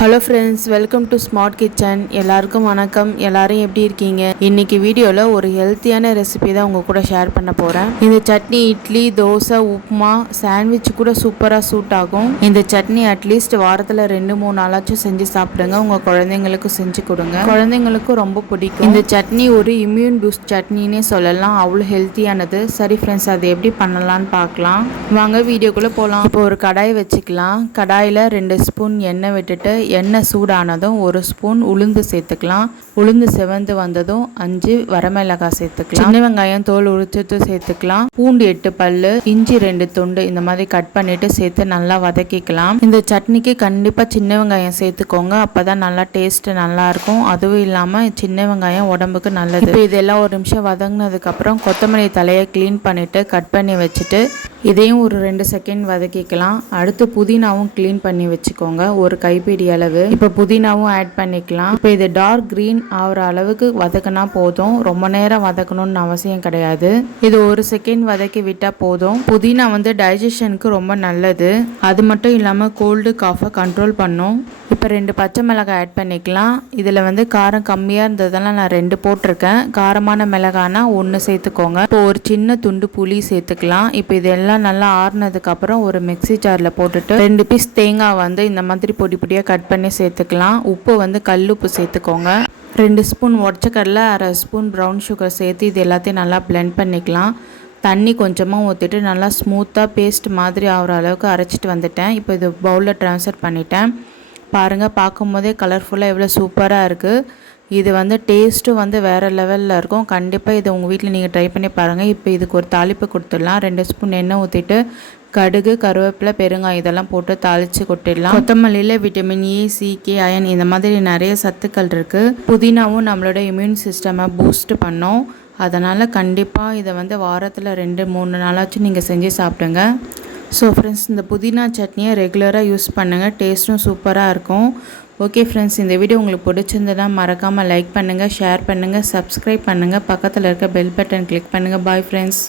Hello friends, welcome to smart kitchen. எல்லாருக்கும் வணக்கம். எல்லாரும் எப்படி இருக்கீங்க? இன்னைக்கு வீடியோவில் ஒரு ஹெல்த்தியான ரெசிபி தான் உங்கள் கூட ஷேர் பண்ண போகிறேன். இந்த சட்னி இட்லி, தோசை, உப்புமா, சாண்ட்விச் கூட சூப்பராக சூட் ஆகும். இந்த சட்னி அட்லீஸ்ட் வாரத்தில் 2-3 நாளாச்சும் செஞ்சு சாப்பிடுங்க. உங்கள் குழந்தைங்களுக்கும் செஞ்சு கொடுங்க. குழந்தைங்களுக்கும் ரொம்ப பிடிக்கும். இந்த சட்னி ஒரு இம்யூன் பூஸ்ட் சட்னின்னே சொல்லலாம். அவ்வளோ ஹெல்த்தியானது. சரி ஃப்ரெண்ட்ஸ், அது எப்படி பண்ணலான்னு பார்க்கலாம் வாங்க. வீடியோக்குள்ளே போகலாம். இப்போ ஒரு கடாய் வச்சுக்கலாம். கடாயில் 2 ஸ்பூன் எண்ணெய் விட்டுட்டு எண்ணெய் சூடானதும் 1 ஸ்பூன் உளுந்து சேர்த்துக்கலாம். உளுந்து செவந்து வந்ததும் 5 வரமிளகாய் சேர்த்துக்கலாம். சின்ன வெங்காயம் தோல் உரிச்சிட்டு சேர்த்துக்கலாம். பூண்டு 8 பல்லு, இஞ்சி 2 துண்டு இந்த மாதிரி கட் பண்ணிட்டு சேர்த்து நல்லா வதக்கிக்கலாம். இந்த சட்னிக்கு கண்டிப்பா சின்ன வெங்காயம் சேர்த்துக்கோங்க. அப்பதான் நல்லா டேஸ்ட் நல்லா இருக்கும். அதுவும் இல்லாம சின்ன வெங்காயம் உடம்புக்கு நல்லது. இப்போ இதெல்லாம் ஒரு நிமிஷம் வதங்கினதுக்கு அப்புறம் கொத்தமல்லி தலையை கிளீன் பண்ணிட்டு கட் பண்ணி வச்சுட்டு இதையும் ஒரு 2 செகண்ட் வதக்கிக்கலாம். அடுத்து புதினாவும் கிளீன் பண்ணி வச்சுக்கோங்க, ஒரு கைப்பிடி அளவு. இப்போ புதினாவும் ஆட் பண்ணிக்கலாம். இப்போ இது டார்க் கிரீன் ஆகிற அளவுக்கு வதக்கினா போதும். ரொம்ப நேரம் வதக்கணும்னு அவசியம் கிடையாது. இது 1 செகண்ட் வதக்கி விட்டால் போதும். புதினா டைஜஷனுக்கு ரொம்ப நல்லது. அது மட்டும் இல்லாமல் கோல்டு காஃபை கண்ட்ரோல் பண்ணும். இப்போ 2 பச்சை மிளகாய் ஆட் பண்ணிக்கலாம். இதில் காரம் கம்மியாக இருந்ததெல்லாம் நான் 2 போட்டிருக்கேன். காரமான மிளகானா 1 சேர்த்துக்கோங்க. இப்போ ஒரு சின்ன துண்டு புளி சேர்த்துக்கலாம். இப்போ இதெல்லாம் நல்லா ஆறுனதுக்கப்புறம் ஒரு மிக்சி ஜாரில் போட்டுட்டு 2 பீஸ் தேங்காய் இந்த மாதிரி பொடி பொடியாக கட் பண்ணி சேர்த்துக்கலாம். உப்பு கல் உப்பு சேர்த்துக்கோங்க. 2 ஸ்பூன் உடச்சக்கடலை, 1/2 ஸ்பூன் ப்ரௌன் சுகர் சேர்த்து இது எல்லாத்தையும் நல்லா பிளெண்ட் பண்ணிக்கலாம். தண்ணி கொஞ்சமாக ஊற்றிட்டு நல்லா ஸ்மூத்தாக பேஸ்ட் மாதிரி ஆகிற அளவுக்கு அரைச்சிட்டு வந்துட்டேன். இப்போ இது பவுலில் ட்ரான்ஸ்ஃபர் பண்ணிட்டேன். பாருங்கள், பார்க்கும் போதே கலர்ஃபுல்லாக எவ்வளோ சூப்பராக இருக்குது. இது டேஸ்ட்டும் வேறு லெவலில் இருக்கும். கண்டிப்பாக இதை உங்கள் வீட்டில் நீங்கள் ட்ரை பண்ணி பாருங்கள். இப்போ இதுக்கு ஒரு தாளிப்பு கொடுத்துடலாம். 2 ஸ்பூன் எண்ணெய் ஊற்றிட்டு கடுகு, கருவேப்பிலை, பெருங்காயம் இதெல்லாம் போட்டு தாளித்து கொட்டிடலாம். கொத்தமல்லியில் vitamin A, C, K, iron இந்த மாதிரி நிறைய சத்துக்கள் இருக்குது. புதினாவும் நம்மளோட இம்யூன் சிஸ்டமை பூஸ்ட் பண்ணோம். அதனால் கண்டிப்பாக இதை வாரத்தில் 2-3 நாளாச்சும் நீங்கள் செஞ்சு சாப்பிடுங்க. ஸோ ஃப்ரெண்ட்ஸ், இந்த புதினா சட்னியை ரெகுலராக யூஸ் பண்ணுங்கள். டேஸ்ட்டும் சூப்பராக இருக்கும். ஓகே ஃப்ரெண்ட்ஸ், இந்த வீடியோ உங்களுக்கு பிடிச்சிருந்ததுன்னா மறக்காமல் லைக் பண்ணுங்கள், ஷேர் பண்ணுங்கள், சப்ஸ்கிரைப் பண்ணுங்கள். பக்கத்தில் இருக்க பெல் பட்டன் கிளிக் பண்ணுங்கள். Bye friends.